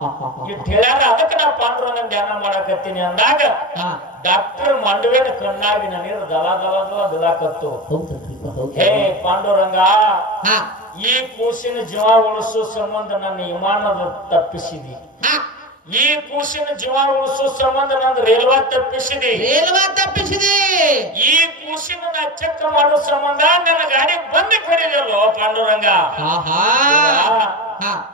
It ಹೇಳ್ಯಾರ ಅದಕ್ಕೆ ನಾ ಪಾಂಡುರಂಗನ ಧ್ಯಾನ ಮಾಡಕತ್ತೀನಿ ಅಂದಾಗ ಡಾಕ್ಟರ್ ಮಂಡವೇನ ಕಣ್ಣಾಗಿ ನನಗೆ ದಲ ದಲ ದಲ ದಲಾಕತ್ತು ಹೇ ಪಾಂಡುರಂಗ ಈ ಕೂಸಿನ ಜೀವ ಉಳಿಸೋ ಸಂಬಂಧ ನನ್ನ ವಿಮಾನದ ತಪ್ಪಿಸಿದಿ. ಈ ಕೂಸಿನ ಜೀವ ಉಳಿಸೋ ಸಂಬಂಧ ನಂದು ರೈಲ್ವಾ ತಪ್ಪಿಸಿದಿ. ರೇಲ್ವಾ ತಪ್ಪಿಸಿದಿ. ಈ ಕೂಸಿನ ನಾ ಚೆಕ್ ಮಾಡೋ ಸಂಬಂಧ ನನ್ನ ಗಾಡಿ ಬಂದ ಕರೀದಲ್ಲೋ ಪಾಂಡುರಂಗ.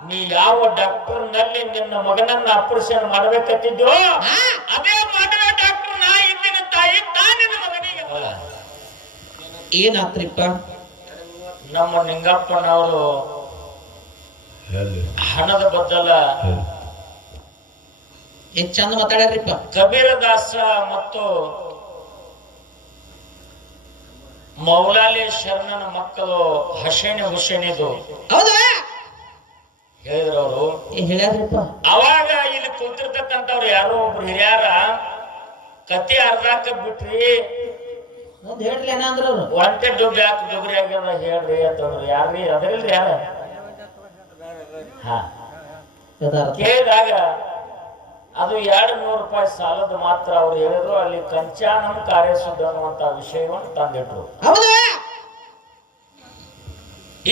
ನೀ ಯಾವ ಡಾಕ್ಟರ್ನಲ್ಲಿ ನಿನ್ನ ಮಗನನ್ನ ಆಪರೇಷನ್ ಮಾಡ್ಬೇಕತ್ತಿದ್ದೋ ಹಾ. ಅದೇ ಮಾಡುವ ಡಾಕ್ಟರ್ ನಾ ಇದ್ದಿನ ತಾಯಿ ತಾನಿನ ಮಗನಿಗೆ. ಏನಾತ್ರಿಪ್ಪ? ನಮ್ಮ ನಿಂಗಪ್ಪನವರು ಹಣದ ಬದಲ ಎಷ್ಟ್ ಚಂದ ಮಾತಾಡ್ಯಾರಿಪ್ಪ? ಕಬೀರದಾಸ ಮತ್ತು ಮೌಲಾಲಿ ಶರಣನ ಮಕ್ಕಳು ಹಸೇಣಿ ಹುಸೇಣಿದು. ಹೌದಾ? ಹೇಳಿದ್ರು ಅವರು ಏ ಹೇಳ್ಯಾರ್ರಿಪ್ಪ ಅವಾಗ ಇಲ್ಲಿ ಕುಂತಿರ್ತಕ್ಕಂಥವ್ರು ಯಾರೋ ಒಬ್ರು ಹಿರಿಯಾರ ಕತ್ತಿ ಅರ್ಧಾಕ ಬಿಟ್ರಿ. ಒಂದ್ ಹೇಳ್ಲಿ ಒಂಟೆ ಡುಬ್ಬಿ ಯಾಕೆ ಡುಬ್ರಿ ಆಗ್ಯದ ಹೇಳ್ರಿ ಅಂತಂದ್ರು ಯಾರ್ರಿ? ಅದರಿಲ್ರಿ ಯಾರ. ಕೇಳಿದಾಗ ಅದು ಎರಡು ನೂರು ರೂಪಾಯಿ ಸಾಲದ ಮಾತ್ರ ಅವ್ರು ಹೇಳಿದ್ರು. ಅಲ್ಲಿ ಕಂಚಾನಂ ಕಾರ್ಯಸುದ್ಧ ಅನ್ನುವಂತ ವಿಷಯವನ್ನು ತಂದಿಟ್ರು.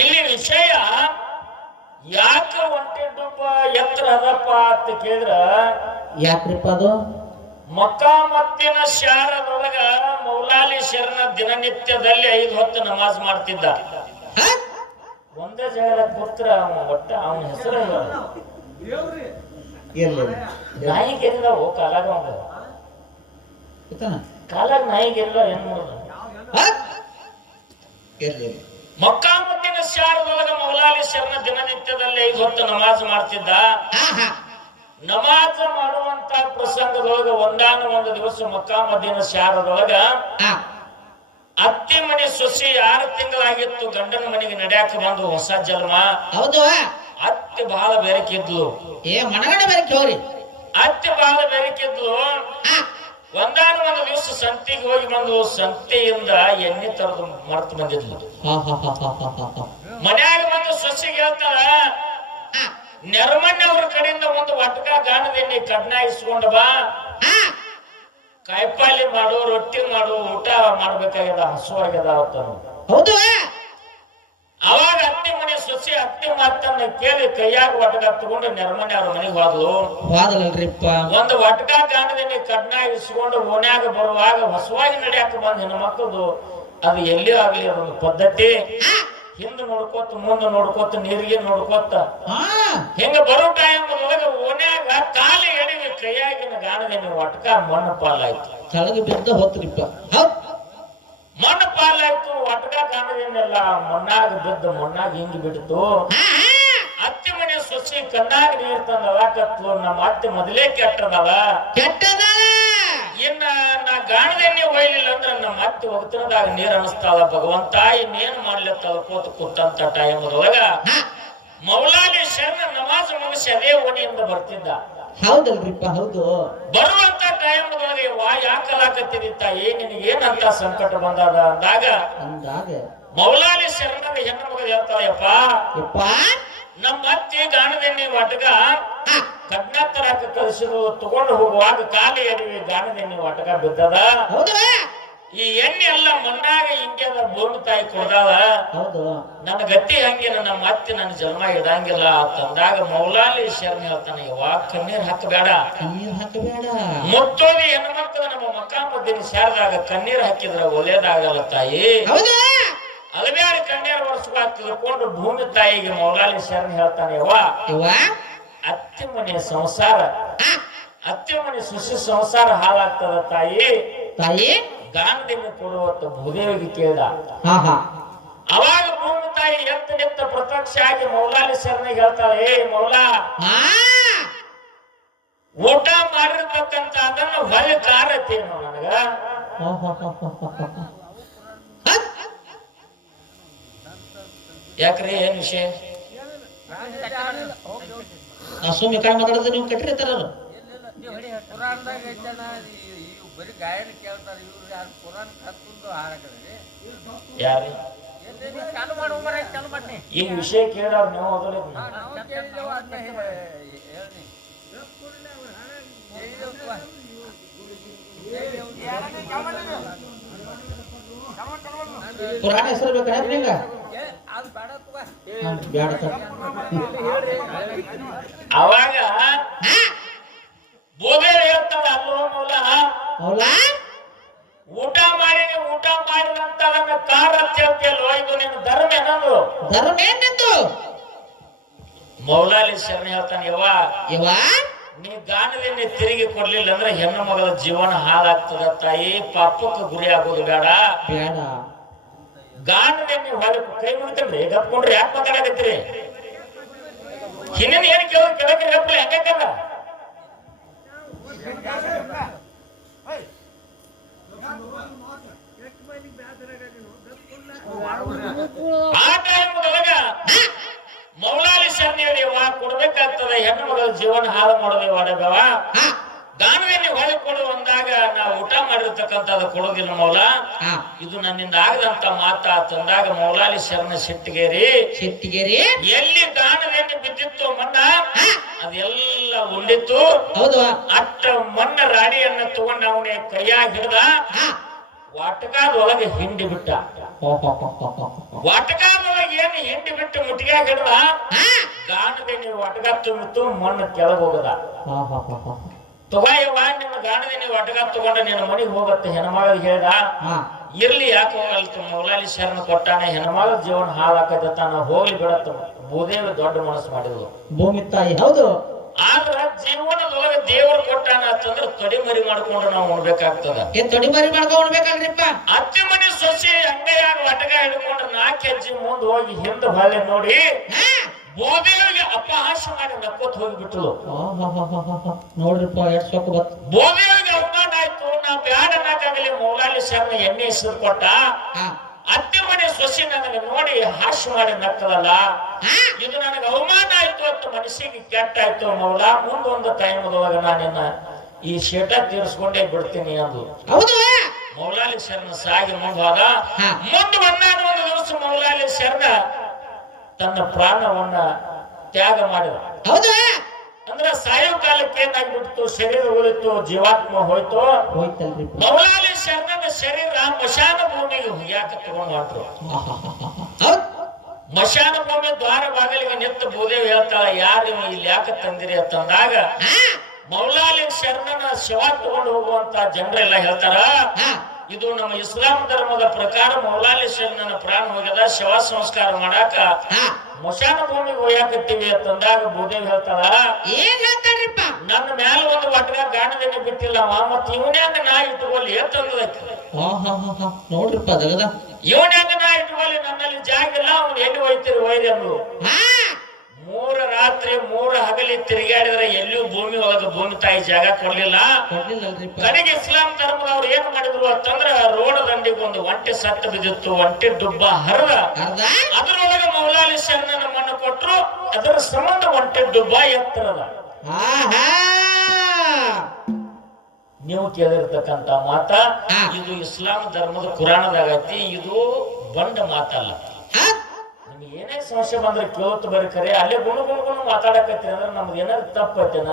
ಇಲ್ಲಿ ವಿಷಯ ಯಾಕ ಒಂಟೆ ಡುಬ್ಬ ಎತ್ತರ ಅದಪ್ಪ ಅಂತ ಕೇಳಿದ್ರ? ಯಾಕ್ರಿಪ್ಪ ಅದು? ಮಕ್ಕಾಮತ್ತಿನ ಶಾರದೊಳಗ ಮೌಲಾಲಿ ಶರಣ ದಿನನಿತ್ಯದಲ್ಲಿ ಐದು ಹೊತ್ತು ನಮಾಜ್ ಮಾಡ್ತಿದ್ದ? ಒಂದೇ ಜಾಗದ ಪುತ್ರ ಅವನ ಒಟ್ಟ ಅವನ ಹೆಸರು ನಾಯಿಗೆಲ್ಲ ಓ ನಾಯಿ ಕಾಲಾಗ? ಕಾಲಾಗ ನಾಯಿ ಗೆರಿದ ಏನ್ ಮಕ್ಕಾಮತ್ತಿನ ಶಾರದೊಳಗ ಮೌಲಾಲಿ ಶರಣ ದಿನನಿತ್ಯದಲ್ಲಿ ಐದು ಹೊತ್ತು ನಮಾಜ್ ಮಾಡ್ತಿದ್ದ? ನಮಾಜ್ ಮಾಡುವಂತ ಪ್ರಸಂಗದೊಳಗ ಒಂದಾನ ಒಂದು ದಿವಸ ಮಕ್ಕಾಮದ್ದಿನ ಶಾರದೊಳಗ ಅತ್ತೆ ಮನೆ ಸೊಸಿ ಆರು ತಿಂಗಳಾಗಿತ್ತು ಗಂಡನ ಮನೆಗೆ ನಡ್ಯಾಕ ಬಂದು ಹೊಸ ಜನ್ಮ. ಹೌದು. ಅತ್ತೆ ಬಹಳ ಬೆರಕಿದ್ಲು. ಏ ಮನಗಂಡ ಅತ್ತೆ ಬಹಳ ಬೆರಕಿದ್ಲು. ಒಂದಾನ ಒಂದು ದಿವಸ ಸಂತೆಗೆ ಹೋಗಿ ಬಂದು ಸಂತೆಯಿಂದ ಎಣ್ಣೆ ತರದು ಮರ್ತು ಬಂದಿದ್ಲು. ಮನ್ಯಾಗ ಬಂದು ಸಸಿ ಹೇಳ್ತಾರ ನೆರಮಣ್ಣ ಅವ್ರ ಕಡೆಯಿಂದ ಒಂದು ಒಟ್ಕ ಗಾಣದ ಎಣ್ಣೆ ಕಡ್ನ ಇಸ್ಕೊಂಡ ಬಾ. ಕಾಯಿಪಾಲಿ ಮಾಡು ರೊಟ್ಟಿ ಮಾಡು ಊಟ ಮಾಡ್ಬೇಕಾಗ್ಯದ ಹಸುವಾಗ್ಯದ ಅವತ್ತ ಹೌದು. ಅವಾಗ ಅತ್ತೆ ಮನೆ ಸೊಸಿ ಅತ್ತೆ ಮಾತನ್ನ ಕೇಳಿ ಕೈಯಾಗ ವಟಕ ತಗೊಂಡು ನೆರಮನೆ ಅವ್ರ ಮನೆಗೆ ಹೋದ್ಲು. ಹೋದಲ್ರಿಪ್ಪ ಒಂದು ವಟಕ ಕಾಣದೇನೆ ಕಡ್ನ ಇಸ್ಕೊಂಡು ಓನ್ಯಾಗ ಬರುವಾಗ ಹೊಸವಾಗಿ ನಡೆಯಕ್ಕೆ ಬಂದ ಹೆಣ್ಮಕ್ಳದು. ಅದು ಎಲ್ಲಿಯೂ ಆಗ್ಲಿ ಅದೊಂದು ಪದ್ಧತಿ. ಹಿಂದ ನೋಡ್ಕೋತ ಮುಂದೆ ನೋಡ್ಕೋತ ನೀರಿಗೆ ನೋಡ್ಕೋತ. ಹಿಂಗ ಬರೋ ಟೈಮ್ ಒಳಗೆ ಓನ್ಯಾಗ ಕಾಲು ಎಡಿವಿ ಕೈಯಾಗಿನ ಗಾಣದೇನೆ ವಟಕ ಮಣ್ಣು ಪಾಲಾಯ್ತು. ಕೆಳಗೆ ಬಿದ್ದ ಹೊತ್ತರಿಪ್ಪ ಮಣ್ಣು ಪಾಲಾಯ್ತು ಒಟ್ಟ ಕಾಣದೇನೆಲ್ಲ ಮಣ್ಣಾಗ ಬಿದ್ದು ಮಣ್ಣಾಗ ಹಿಂಗ್ ಬಿಡ್ತು. ಅತ್ತೆ ಮನೆ ಸೊಸಿ ಕಣ್ಣಾಗ ನೀರ್ ತಂದ ಕತ್ತು. ನಮ್ಮ ಅತ್ತೆ ಮೊದಲೇ ಕೆಟ್ಟದವ. ಕೆಟ್ಟದ ಇನ್ನ ನಾ ಗಾಣದೆಣ್ಣೆ ಒಯ್ಲಿಲ್ಲ ಅಂದ್ರ ನಮ್ಮ ಅತ್ತೆ ಒಗ್ತಿರದಾಗ ನೀರ್ ಅನಿಸ್ತಾಳ ಭಗವಂತ ಇನ್ನೇನ್ ಮಾಡ್ಲಿ ತಲಕೋತ ಕೂತಂತ ಟೈಮ್ ಮೌಲಾನಿ ಮೌಲಾಲಿ ಶರಣ ನಮಾಜ್ ಮುಗಿಸಿ ಅದೇ ಓಣಿಯಿಂದ ಬರ್ತಿದ್ದ. ಹೌದಲ್ರಿಪ್ಪ ಹೌದು. ಬರುವಂತ ಟೈಮ್ ವಾ ಯಾಕಲಾಕತ್ತಿದಿ ತಾಯಿ? ನಿನಗೆ ಏನಂತ ಸಂಕಟ ಬಂದದ ಅಂದಾಗ ಅಂದಾಗ? ಮೌಲಾಲಿ ಶರಣರ ಹೆಣ್ಣು ಮಗ ಹೇಳ್ತಾಳಪ್ಪ ಯಪ್ಪ ನಮ್ಮ ಅತ್ತಿ ಗಾಣದೆಣ್ಣೆ ವಾಟಗ ಹಾ. ಕಡ್ನ ತರಕ ಕಳಿಸಿದ್ರು ತಗೊಂಡು ಹೋಗುವಾಗ ಕಾಲಿ ಎಡವಿ ಗಾಣದೆಣ್ಣೆ ವಾಟಗ ಬಿದ್ದದ? ಹೌದು? ಈ ಎಣ್ಣೆ ಎಲ್ಲ ಮಣ್ಣಾಗ ಹಿಂಗೆ ಅದ ಭೂಮಿ ತಾಯಿ ಕೊಡ್ದಾಳ. ಹೌದು. ನನ್ನ ಗತಿ ಹಂಗೆ ನಮ್ಮ ಅತ್ತೆ ನನ್ನ ಜನ್ಮ ಇಡಂಗಿಲ್ಲ ಅಂತಂದಾಗ ಮೌಲಾಲಿ ಶರಣ ಹೇಳ್ತಾನೆ ಯಾವಾಗ ಕಣ್ಣೀರ್ ಹಾಕಬೇಡ. ಕಣ್ಣೀರ್ ಹಾಕಬೇಡ. ಮುತ್ತೋದಿ ಹೆಣ್ಮಕ್ಳು ನಮ್ಮ ಮಕ್ಕಾಮದ್ದಿನ ಸೇರಿದಾಗ ಕಣ್ಣೀರ್ ಹಾಕಿದ್ರೆ ಒಳ್ಳೇದಾಗಲ್ಲ ತಾಯಿ. ಅಲಬ್ಯಾಡ ಕಣ್ಣೀರ್ ವರ್ಷಗಳ ತಿಳ್ಕೊಂಡು ಭೂಮಿ ತಾಯಿಗೆ ಮೌಲಾಲಿ ಶರಣ ಹೇಳ್ತಾನೆ ಯವ್ವ ಅತ್ತಿ ಮನೆಯ ಸಂಸಾರ ಅತ್ತಿ ಅತ್ತೆ ಮನೆ ಸುಶಿ ಸಂಸಾರ ಹಾಳಾಗ್ತದ ತಾಯಿ. ತಾಯಿ. ಗಾನದಿಂದ ಕೊಡುವಂತ ಭೂದೇವಿಗೆ ಕೇಳ. ಅವಾಗ ಭೂಮಿ ತಾಯಿ ಎತ್ತ ನಿತ್ತ ಪ್ರತ್ಯಕ್ಷ ಆಗಿ ಮೌಲಾಲಿ ಶರಣಿಗೆ ಹೇಳ್ತಾಳೆ ಏ ಮೌಲಾ ಊಟ ಮಾಡಿರ್ತಕ್ಕಂತ ಅದನ್ನ ಹೊಳೆ ಕಾರತ್ತೇನು ನನಗ. ಯಾಕ್ರಿ ಏನ್ ವಿಷಯ? ಅಸೂಮಿ ಸುಮ್ಮನೆ ಕಡೆ ಮಾತಾಡಿದ್ರೆ ನೀವು ಕಟ್ಟಿರ್ತಾರ. ಪುರಾಣದಾಗ ಐತಣ ಇವ್ ಬರೀ ಗಾಯನ ಕೇಳ್ತಾರ ಇವ್ರು ಯಾರು ಪುರಾಣ ಕತ್ತಂದು ಹಾರಾಕದ್ರಿ ಯಾರು? ಚಾಲು ಮಾಡುವ ಮರ ಚಾಲು ಮಾಡಿ ಈ ವಿಷಯ ಕೇಳೋರು ನೀವು ಮೊದಲು? ಪುರಾಣ ಹೆಸರು ಬೇಕಾದ್ರೆ ಅವಾಗ ಬೋಧೇವ್ ಹೇಳ್ತಾಳ ಅಲ್ಲೋ ಮೂಲ. ಊಟ ಮಾಡಿ ಊಟ ಮಾಡಿದಂತ ಅದನ್ನ ಕಾರ ಹೇಳ್ತಿಯಲ್ವ ಇದು ನಿನ್ನ ಧರ್ಮ ಏನಂದ್ರು ಧರ್ಮ ಏನ್ ನಿಂದು ಮೌಲಾಲಿ ಶರಣ ಹೇಳ್ತಾನೆ ಯವ್ವ ಇವ ನೀ ಗಾಣದಿಂದ ತಿರುಗಿ ಕೊಡ್ಲಿಲ್ಲ ಅಂದ್ರೆ ಹೆಣ್ಣು ಮಗಳ ಜೀವನ ಹಾಳಾಗ್ತದ ತಾಯಿ. ಪಾಪಕ್ಕೆ ಗುರಿ ಆಗೋದು ಬೇಡ. ಬೇಡ. ನೀವು ಹೊರಗೆ ಕೈ ಮುಗಿತಲ್ರಿ ಗಪ್ಕೊಂಡ್ರಿ ಯಾಕೆ ಮಾತಾಡಕತ್ತೀರಿ? ಹಿಂದಿನ ಏನ್ ಕೇಳೋ ಕೆಳಗೆ ಗಪ್ಪ ಹೆಂಗಲ್ಲ ಆ ಟೈಮ್ದೊಳಗ ಮೌಲಾಲಿ ಶರಣಿ ವಾ ಕೊಡ್ಬೇಕಾಗ್ತದ ಹೆಣ್ಣು ಮಗಳ ಜೀವನ ಹಾಳು ಮಾಡೋದೇ ಒಡಗವ ಹಾ ಗಾಣದಲ್ಲಿ ಹೊಳೆ ಕೊಡು ಅಂದಾಗ ನಾವು ಊಟ ಮಾಡಿರ್ತಕ್ಕಂಥದ್ದು ಕೊಡೋದಿಲ್ಲ ಮೌಲ. ಇದು ನನ್ನಿಂದ ಆಗದಂತ ಮಾತಾ ತಂದಾಗ ಮೌಲಾಲಿ ಶರಣ ಸಿಟ್ಟಿಗೇರಿ ಶೆಟ್ಟಿಗೇರಿ? ಎಲ್ಲಿ ಗಾಣದಲ್ಲಿ ಬಿದ್ದಿತ್ತು ಮಣ್ಣ ಅದೆಲ್ಲ ಉಂಡಿತ್ತು. ಹೌದು. ಅಟ್ಟ ಮಣ್ಣ ರಾಡಿಯನ್ನ ತಗೊಂಡು ಅವನೇ ಕೈಯಾಗ ಹಿಡ್ದ ವಾಟಕಾದೊಳಗೆ ಹಿಂಡಿ ಬಿಟ್ಟ. ವಾಟಕಾದೊಳಗೆ ಏನು ಹಿಂಡಿ ಬಿಟ್ಟು ಮುಟ್ಟಿಗೆ ಹಿಡ್ದ? ನೀವು ವಾಟಕ ತುಂಬಿತ್ತು ಮಣ್ಣು ಕೆಳಗೋಗದ. ತಗೋಯವ್ವ ನಿಮ್ಮ ಗಾಣದ ನೀವು ವಾಟಕ ತಗೊಂಡ ನಿನ್ನ ಮನೆಗೆ ಹೋಗತ್ತೆ. ಹೆಣ್ಮಗಳಿಗೆ ಹೇಳ್ದ ಹಾ. ಇರ್ಲಿ ಯಾಕೆ ಹೋಗಲ್ತು ಮೌಲಾಲಿ ಶರಣ ಕೊಟ್ಟಾನೆ ಹೆಣ್ಮಗಳ ಜೀವನ ಹಾಳಾಕತ್ತೆ ತಾನು ಹೋಗ್ಲಿ ಬಿಡತ್ತ ಭೂದೇವ ದೊಡ್ಡ ಮನಸ್ಸು ಮಾಡಿದ್ರು ಭೂಮಿ ತಾಯಿ ಹೌದು. ಆದ್ರ ಜೀವನದೊಳಗೆ ದೇವರು ಕೊಟ್ಟಾನ ಅಂತಂದ್ರೆ ತೊಡಿಮರಿ ಮಾಡ್ಕೊಂಡು ನಾವು ಉಣ್ಬೇಕಾಗ್ತದ. ಏನ್ ತೊಡಿಮರಿ ಮಾಡ್ಕೊಂಡು ಉಣ್ಬೇಕಲ್ರಿಪ್ಪ. ಅತ್ತೆ ಮನೆ ಸೊಸೆ ಅಂಗೈಯಾಗ ವಟಗ ಹಿಡ್ಕೊಂಡು ನಾಲ್ಕು ಹೆಜ್ಜೆ ಮುಂದೆ ಹೋಗಿ ಹಿಂದೆ ಹೊಳ್ಳಿ ನೋಡಿ ಭೂದೇವಿಗೆ ಅಪಹಾಸ ಮಾಡಿ ನಕ್ಕೋತ್ ಹೋಗಿಬಿಟ್ಲು ಹೋ, ಹೋ, ಹೋ, ಹೋ, ಹೋ, ಹೋ. ನೋಡ್ರಿಪ್ಪ ಎರಡ್ ಸೊಕ್ಕ ಬತ್ ಭೂದೇವಿಗೆ ಅವಮಾನ ಆಯ್ತು. ನಾ ಬ್ಯಾಡ ಅನ್ನಕ್ಕಾಗಲಿ ಮೌಲಾಲಿ ಶರಣ ಎಣ್ಣೆ ಹೆಸರು ಕೊಟ್ಟ. ಅತ್ತೆ ಮನೆ ಸೊಸೆ ನನಗೆ ನೋಡಿ ಹಾಸ್ಯ ಮಾಡಿ ನಕ್ಕದಲ್ಲ ಇದು ನನಗೆ ಅವಮಾನ ಆಯ್ತು ಅಂತ ಮನಸ್ಸಿಗೆ ಕೆಟ್ಟಾಯ್ತು ಮೌಲ ಮುಂದೊಂದು ಟೈಮ್ದೊಳಗ ನಾನಿನ್ನ ಈ ಶೇಟ ತೀರಿಸ್ಕೊಂಡೇ ಬಿಡ್ತೀನಿ ಅಂದು. ಹೌದು. ಮೌಲಾಲಿ ಶರಣ ಸಾಗಿ ಮುಂದಾದ ಹಾ. ಮುಂದೆ ಒಂದಾದ ಒಂದು ದಿವಸ ಮೌಲಾಲಿ ಶರಣ ತನ್ನ ಪ್ರಾಣವನ್ನ ತ್ಯಾಗ ಮಾಡಿದ. ಹೌದಾ. ಅಂದ್ರೆ ಸಾಯಂಕಾಲಕ್ಕೆ ಏನಾಗ್ಬಿಡ್ತು? ಶರೀರ ಉಳಿತು ಜೀವಾತ್ಮ ಹೋಯ್ತು. ಹೋಯ್ತಲ್ರಿ. ಮೌಲಾಲಿ ಶರಣನ ಶರೀರ ಮಶಾನ ಭೂಮಿಗೆ ಯಾಕೆ ತಗೊಂಡು ಹೊಂಟ್ರು ಮಶಾನ ಭೂಮಿ ದ್ವಾರ ಬಾಗಿಲಿಗೆ ನಿಂತು ಭೂದೇವ್ ಹೇಳ್ತಾಳ ಯಾರು ನೀವು ಇಲ್ಲಿ ಯಾಕೆ ತಂದಿರಿ? ಅಂತಂದಾಗ ಅಂದಾಗ ಮೌಲಾಲಿ ಶರಣನ ಶಿವ ತಗೊಂಡು ಹೋಗುವಂತ ಜನರೆಲ್ಲ ಹೇಳ್ತಾರ ಇದು ನಮ್ಮ ಇಸ್ಲಾಂ ಧರ್ಮದ ಪ್ರಕಾರ ಮೌಲಾಲಿ ಶರಣನ ಪ್ರಾಣ ಹೋಗ್ಯದ ಶವ ಸಂಸ್ಕಾರ ಮಾಡಾಕ ಮಶಾನ ಭೂಮಿಗೆ ಹೋಯಾಕತ್ತೀವಿ ಅಂತಂದಾಗ ಭೂದೇವಿ ಹೇಳ್ತಾಳ ಏನ್ ಹೇಳ್ತಾರ್ರಿಪ್ಪ? ನನ್ನ ಮ್ಯಾಲ ಒಂದು ವಟಗ ಗಾಣದಲ್ಲಿ ಬಿಟ್ಟಿಲ್ಲ ಮತ್ತೆ ಮತ್ ಇವನ್ಯಾಗ ನಾ ಇಟ್ಕೊಳ್ಳಿ ಅಂತಂದದಕ್ಕೆ ನೋಡ್ರಿಪ್ಪ ಅದಗದ. ಇವನ್ಯಾಗ ನಾ ಇಟ್ಕೊಳ್ಳಿ ನನ್ನಲ್ಲಿ ಜಾಗ ಇಲ್ಲ ಅವ್ನು ಎಲ್ಲಿ ಹೋಯ್ತಿರಿ ಹೋಯ್ರಿ ಅಂದ್ರು ಮೂರ ರಾತ್ರಿ ಮೂರ ಹಗಲಿ ತಿರುಗಾಡಿದ್ರೆ ಎಲ್ಲೂ ಭೂಮಿ ಒಳಗ ಭೂಮಿ ತಾಯಿ ಜಾಗ ಕೊಡ್ಲಿಲ್ಲ. ಕಡೆಗೆ ಇಸ್ಲಾಂ ಧರ್ಮದವ್ರು ಏನ್ ಮಾಡಿದ್ರು ಅಂತಂದ್ರ ರೋಡ್ ದಂಡಿಗೆ ಒಂದು ಒಂಟೆ ಸತ್ತು ಬಿದ್ದಿತ್ತು ಒಂಟೆ ಡುಬ್ಬ ಹರಿದ. ಅದ್ರೊಳಗೆ ಮೌಲಾಲಿ ಶರಣನ ಮಣ್ಣು ಕೊಟ್ಟರು ಅದರ ಸಂಬಂಧ ಒಂಟೆ ಡುಬ್ಬ ಎತ್ತರದ. ನೀವು ಕೇಳಿರ್ತಕ್ಕಂತ ಮಾತ. ಇದು ಇಸ್ಲಾಂ ಧರ್ಮದ ಪುರಾಣದಾಗತಿ ಇದು ಬಂಡ ಮಾತಲ್ಲ. ಏನೇ ಸಮಸ್ಯೆ ಬಂದ್ರೆ ಕೇಳ್ತು ಬರ್ರಿ ಖರೆ ಅಲ್ಲೇ ಗುಣ ಗುಣ ಗುಣ ಮಾತಾಡಕತ್ತಿ ಅಂದ್ರೆ ನಮ್ದು ಏನಾರು ತಪ್ಪತ್ತೇನ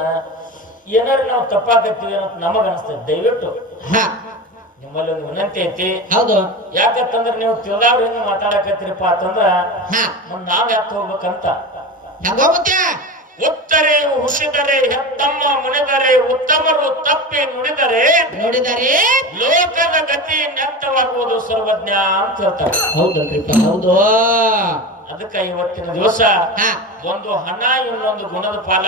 ಏನಾರು ನಾವು ತಪ್ಪಾಕತ್ತೀವಿ ಅಂತ ನಮಗ ಅನಿಸ್ತದೆ ದಯವಿಟ್ಟು ಹಾ. ನಿಮ್ಮಲ್ಲಿ ಒಂದು ವಿನಂತಿ ಐತಿ. ಹೌದು. ಯಾಕಂತಂದ್ರೆ ನೀವು ತಿಳಿದವ್ರ ಹೆಂಗ್ ಮಾತಾಡಕತ್ತೀರಪ್ಪ ಅಂತಂದ್ರ ಹಾ. ಮುಂದ್ ನಾವ್ ಯಾಕೆ ಹೋಗ್ಬೇಕಂತ? ಉತ್ತರೆ ಹುಸಿದರೆ ಹೆತ್ತಮ್ಮ ಮುನಿದರೆ ಉತ್ತಮರು ತಪ್ಪಿ ನುಡಿದರೆ ನುಡಿದರೆ ಲೋಕದ ಗತಿ ನೆತ್ತವಾಗುವುದು ಸರ್ವಜ್ಞ ಅಂತ ಹೇಳ್ತಾರೆ. ಹೌದಲ್ರಿಪ್ಪ ಹೌದು. ಅದಕ್ಕೆ ಇವತ್ತಿನ ದಿವಸ ಒಂದು ಹಣ ಇನ್ನೊಂದು ಗುಣದ ಪಾಲ.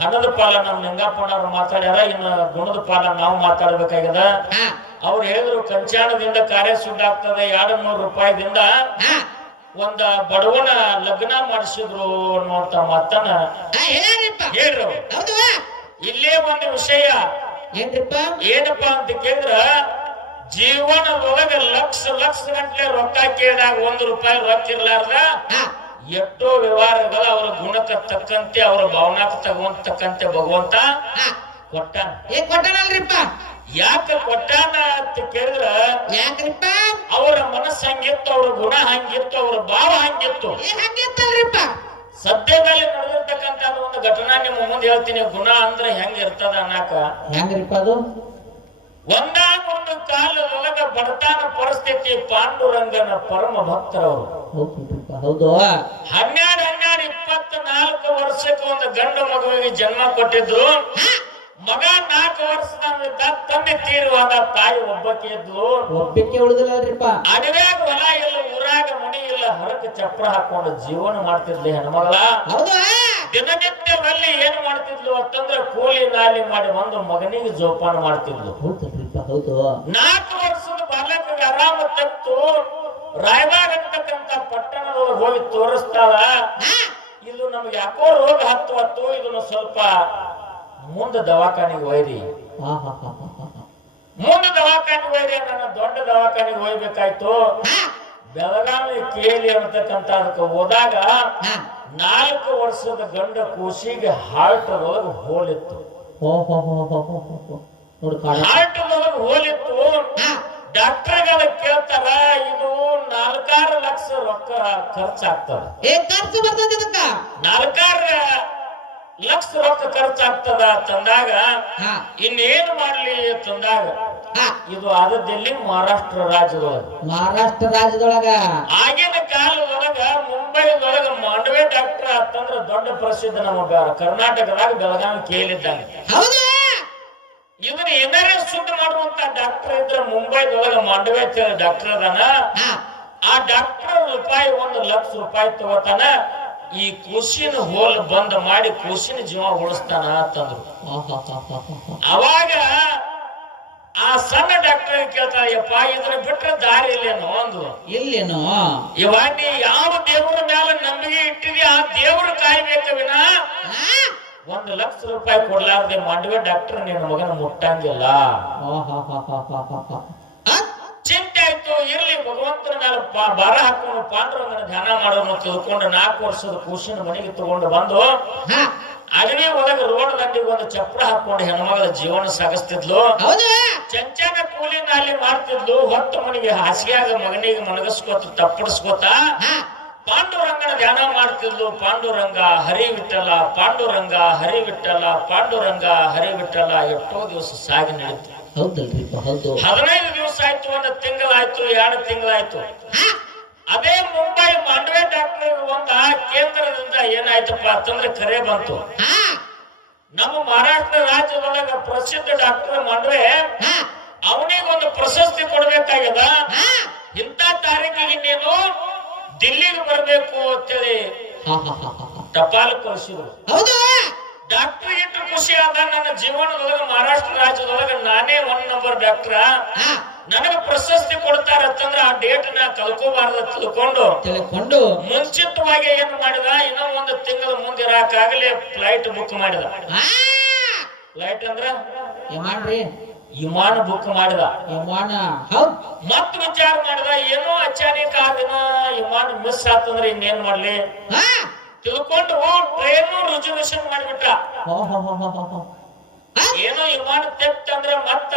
ಹಣದ ಪಾಲ ನಮ್ ನಿಂಗಪ್ಪನವ್ರು ಮಾತಾಡ್ಯಾರ ಇನ್ನು ಗುಣದ ಪಾಲ ನಾವು ಮಾತಾಡ್ಬೇಕಾಗ್ಯದ. ಅವ್ರು ಹೇಳಿದ್ರು ಕಂಚಾಣದಿಂದ ಕಾರ್ಯ ಸುದ್ದಾಗ್ತದೆ ಎರಡು ನೂರು ರೂಪಾಯಿದಿಂದ ಒಂದ ಬಡವನ ಲಗ್ನ ಮಾಡಿಸಿದ್ರು ಅನ್ನುವಂತ ಮಾತನ್ನ ಹೇಳ್ರು ಇಲ್ಲೇ ಒಂದು ವಿಷಯ. ಏನಪ್ಪ ಏನಪ್ಪಾ ಅಂತ ಕೇಳಿದ್ರ ಜೀವನದೊಳಗ ಲಕ್ಷ ಲಕ್ಷ ಗಂಟೆ ರೊಕ್ಕ ಕೇಳಿದಾಗ ಒಂದು ರೂಪಾಯಿ ರೊಕ್ಕ ಇರ್ಲಾರ್ದ? ಹಾ. ಎಷ್ಟೋ ವ್ಯವಹಾರಗಳ ಅವರ ಗುಣಕ್ಕೆ ತಕ್ಕಂತೆ ಅವರ ಭಾವನಾಕ್ಕೆ ತಗೊಂತಕ್ಕಂತೆ ಭಗವಂತ ಹಾ. ಕೊಟ್ಟಾನ. ಏ ಕೊಟ್ಟನಲ್ರಿಪ್ಪ? ಯಾಕೆ ಕೊಟ್ಟಾನ ಅಂತ ಕೇಳಿದ್ರ? ಯಾಕ್ರಿಪ್ಪ? ಅವರ ಮನಸ್ಸು ಹಂಗಿತ್ತು ಅವ್ರ ಗುಣ ಹಂಗಿತ್ತು ಅವ್ರ ಭಾವ ಹಂಗಿತ್ತು. ಹಂಗಿತ್ತಲ್ರಿಪ್ಪ? ಸದ್ಯದಲ್ಲಿ ನಡೆದಿರ್ತಕ್ಕಂತ ಒಂದು ಘಟನಾ ನಿಮ್ಮ ಮುಂದೆ ಹೇಳ್ತೀನಿ. ಗುಣ ಅಂದ್ರೆ ಹೆಂಗ್ ಇರ್ತದ ಅನ್ನಕ? ಹೆಂಗ್ರಿಪ್ಪ ಅದು? ಒಂದಾನೊಂದು ಕಾಲದೊಳಗ ಬರ್ತಾನ ಪರಿಸ್ಥಿತಿ ಪಾಂಡುರಂಗನ ಪರಮ ಭಕ್ತರವರು ಹೌದು. ಹನ್ನೆರಡು ಹನ್ನೆರಡು ಇಪ್ಪತ್ನಾಲ್ಕು ವರ್ಷಕ್ಕೆ ಒಂದು ಗಂಡು ಮಗುವಿಗೆ ಜನ್ಮ ಕೊಟ್ಟಿದ್ರು. ಮಗ ನಾಲ್ಕು ವರ್ಷದ ತಂದೆ ತೀರುವಾದ ತಾಯಿ ಒಬ್ಬಕ್ಕೆ ಇದ್ಲು. ಒಬ್ಬಕ್ಕೆ ಉಳಿದಿಲ್ಲಪ್ಪ ಅಡವ್ಯಾಗ ಹೊಲ ಇಲ್ಲ ಊರಾಗ ಮನಿ ಇಲ್ಲ ಹೊರಕ್ಕೆ ಚಪ್ರ ಹಾಕೊಂಡು ಜೀವನ ಮಾಡ್ತಿರ್ಲಿ ಹೆಣ್ಮಗಳ. ಹೌದು. ದಿನನಿತ್ಯದಲ್ಲಿ ಏನು ಮಾಡ್ತಿದ್ಲು ಅಂತಂದ್ರೆ ಕೂಲಿ ನಾಲಿ ಮಾಡಿ ಬಂದು ಮಗನಿಗೆ ಜೋಪಾನ ಮಾಡ್ತಿದ್ಲು. ನಾಲ್ಕು ವರ್ಷದ ಬಾಲಕಿಗೆ ಆರಾಮ ತತ್ತು ರಾಯಬಾಗ್ ಅಂತಕ್ಕಂತ ಪಟ್ಟಣದೊಳಗೆ ಹೋಗಿ ತೋರಿಸ್ತಾಳ. ಇದು ನಮ್ಗೆ ಯಾಕೋ ರೋಗ ಹತ್ತು ಹತ್ತು ಇದನ್ನು ಸ್ವಲ್ಪ ಮುಂದೆ ದವಾಖಾನೆಗೆ ಒಯ್ರಿ. ಮುಂದೆ ದವಾಖಾನೆಗೆ ಒಯ್ರಿ ನನ್ನ ದೊಡ್ಡ ದವಾಖಾನೆಗೆ ಹೋಗ್ಬೇಕಾಯ್ತು. ಬೆಳಗಾವಿ ಕೇಳಿ ಅಂತಕ್ಕಂತ ಅದಕ್ಕೆ ಹೋದಾಗ ನಾಲ್ಕು ವರ್ಷದ ಗಂಡ ಕೂಸಿಗೆ ಹಾರ್ಟ್ ಒಳಗೆ ಹೋಲಿತ್ತು. ಹಾರ್ಟ್ ಒಳಗೆ ಹೋಲಿತ್ತು. ಡಾಕ್ಟರ್ಗಳ ಕೇಳ್ತಾರ ಇದು ನಾಲ್ಕಾರು ಲಕ್ಷ ರೊಕ್ಕ ಖರ್ಚಾಗ್ತದ. ಖರ್ಚು ಬರ್ತದೆ ಇದಕ್ಕ ನಾಲ್ಕಾರು ಲಕ್ಷ ರೊಕ್ಕ ಖರ್ಚಾಗ್ತದ ತಂದಾಗ ಇನ್ನೇನು ಮಾಡ್ಲಿ ತಂದಾಗ ಇದು ಆದದ್ದೆಲ್ಲಿ? ಮಹಾರಾಷ್ಟ್ರ ರಾಜ್ಯದೊಳಗ. ಮಹಾರಾಷ್ಟ್ರ ರಾಜ್ಯದೊಳಗ? ಆಗಿನ ಕಾಲದೊಳಗ ಮುಂಬೈದೊಳಗ ಮಾಂಡವೆ ಡಾಕ್ಟರ್ ಅಂತಂದ್ರ ದೊಡ್ಡ ಪ್ರಸಿದ್ಧ ನಮಗ ಕರ್ನಾಟಕದಾಗ ಬೆಳಗಾವಿ ಕೇಳಿದ್ದಾನೆ. ಹೌದು! ಏನಾರೇ ಸುದ್ದಿ ಮಾಡುವಂತ ಡಾಕ್ಟರ್ ಇದ್ರ ಮುಂಬೈದೊಳಗ ಮಾಂಡವೆ ಡಾಕ್ಟರ್ ಅದಾನ. ಆ ಡಾಕ್ಟರ್ ರೂಪಾಯಿ ಒಂದು ಲಕ್ಷ ರೂಪಾಯಿ ತಗೋತಾನ. ಈ ಕೃಷಿನ ಹೋಲ್ ಬಂದ್ ಮಾಡಿ ಕೃಷಿನ ಜೀವ ಉಳಿಸ್ತಾನ ಅಂತಂದ್ರು. ಅವಾಗ ಆ ಸಣ್ಣ ಡಾಕ್ಟರ್ ಕೇಳ್ತಾ ಯಪ್ಪ ಇದ್ರ ಬಿಟ್ರೆ ದಾರಿ ಇಲ್ಲೇನೋ? ಒಂದು ಇಲ್ಲೇನೋ? ಇವ ನೀ ಯಾವ ದೇವರ ಮೇಲೆ ನಂಬಿಕೆ ಇಟ್ಟಿದಿ ಆ ದೇವರು ಕಾಯ್ಬೇಕ ವಿನ. ಒಂದು ಲಕ್ಷ ರೂಪಾಯಿ ಕೊಡ್ಲಾರ್ದೆ ಮಾಡುವೆ ಡಾಕ್ಟರ್ ನಿನ್ನ ಮಗನ ಮುಟ್ಟಂಗಿಲ್ಲ? ಚಿಂತೆ ಆಯ್ತು. ಇರ್ಲಿ ಭಗವಂತನ ಮೇಲೆ ಭಾರ ಹಾಕೊಂಡು ಪಾಂಡ್ರವನ ಧ್ಯಾನ ಮಾಡೋದನ್ನ ತಿಳ್ಕೊಂಡು ನಾಲ್ಕು ವರ್ಷದ ಕೂಸಿನ ಮನೆಗೆ ತಗೊಂಡು ಬಂದು ಅಡವಿ ಒಳಗೆ ರೋಡ್ ದಂಡಿಗೆ ಒಂದು ಚಪ್ರ ಹಾಕೊಂಡು ಹೆಣ್ಮಗಳ ಜೀವನ ಸಾಗಿಸ್ತಿದ್ಲು. ಚಂಚನ ಕೂಲಿ ನಾಲಿ ಮಾಡ್ತಿದ್ಲು. ಹೊತ್ತು ಮನೆಗೆ ಹಾಸಿಗೆಯಾಗ ಮಗನಿಗೆ ಮಣಗಸ್ಕೋತ ತಪ್ಪಡಿಸ್ಕೋತ ಪಾಂಡುರಂಗನ ಧ್ಯಾನ ಮಾಡ್ತಿದ್ಲು. ಪಾಂಡುರಂಗ ಹರಿ ವಿಠಲ ಪಾಂಡುರಂಗ ಹರಿ ವಿಠಲ ಪಾಂಡುರಂಗ ಹರಿ ವಿಠಲ ಎಷ್ಟೋ ದಿವಸ ಸಾಗಿ ನಡೀತು. ಹದಿನೈದು ದಿವಸ ಆಯ್ತು ಒಂದು ತಿಂಗಳಾಯ್ತು ಎರಡು ತಿಂಗಳಾಯ್ತು. ಅದೇ ಮುಂಬೈ ಮಾಂಡವೆ ಡಾಕ್ಟರ್ ಒಂದ ಕೇಂದ್ರದಿಂದ ಏನಾಯ್ತಪ್ಪ ಅಂತಂದ್ರೆ ಕರೆ ಬಂತು. ನಮ್ಮ ಮಹಾರಾಷ್ಟ್ರ ರಾಜ್ಯದೊಳಗ ಪ್ರಸಿದ್ಧ ಡಾಕ್ಟರ್ ಮಾಂಡವೆ ಅವನಿಗೊಂದು ಪ್ರಶಸ್ತಿ ಕೊಡ್ಬೇಕಾಗ್ಯದ? ಇಂಥ ತಾರೀಕಿಗೆ ನೀನು ದಿಲ್ಲಿಗೆ ಬರಬೇಕು ಅಂತೇಳಿ ಟಪಾಲು ಕಳಿಸಿದ್ರು. ಡಾಕ್ಟರ್ ಇಟ್ಟು ಖುಷಿ ಆದ ನನ್ನ ಜೀವನದೊಳಗ ಮಹಾರಾಷ್ಟ್ರ ರಾಜ್ಯದೊಳಗ ನಾನೇ ಒನ್ ನಂಬರ್ ಡಾಕ್ಟರ್. ನನಗೆ ಪ್ರಶಸ್ತಿ ಕೊಡ್ತಾರ ಅಂತಂದ್ರ ಆ ಡೇಟ್ನ ಕಳ್ಕೋಬಾರ್ದು ತಿಳ್ಕೊಂಡು ತಿಳ್ಕೊಂಡು ಮುಂಚಿತವಾಗಿ ಏನ್ ಮಾಡಿದ ಇನ್ನೂ ಒಂದು ತಿಂಗಳ ಮುಂದೆ ಇರಾಕಾಗಲೇ ಫ್ಲೈಟ್ ಬುಕ್ ಮಾಡಿದ. ಫ್ಲೈಟ್ ಅಂದ್ರ ಮಾಡ್ರಿ ವಿಮಾನ ಬುಕ್ ಮಾಡಿದ. ವಿಮಾನ ಮತ್ ವಿಚಾರ ಮಾಡಿದ ಏನೋ ಅಚಾನಕ್ ಆ ದಿನ ವಿಮಾನ ಮಿಸ್ ಆತಂದ್ರ ಇನ್ನೇನ್ ಮಾಡ್ಲಿ? ಹಾ ತಿಳ್ಕೊಂಡು ಟ್ರೈನ್ ರಿಸರ್ವೇಶನ್ ಮಾಡಿಬಿಟ್ಟ? ಏನೋ ವಿಮಾನ ತೆಪ್ತಂದ್ರೆ ಮತ್ತ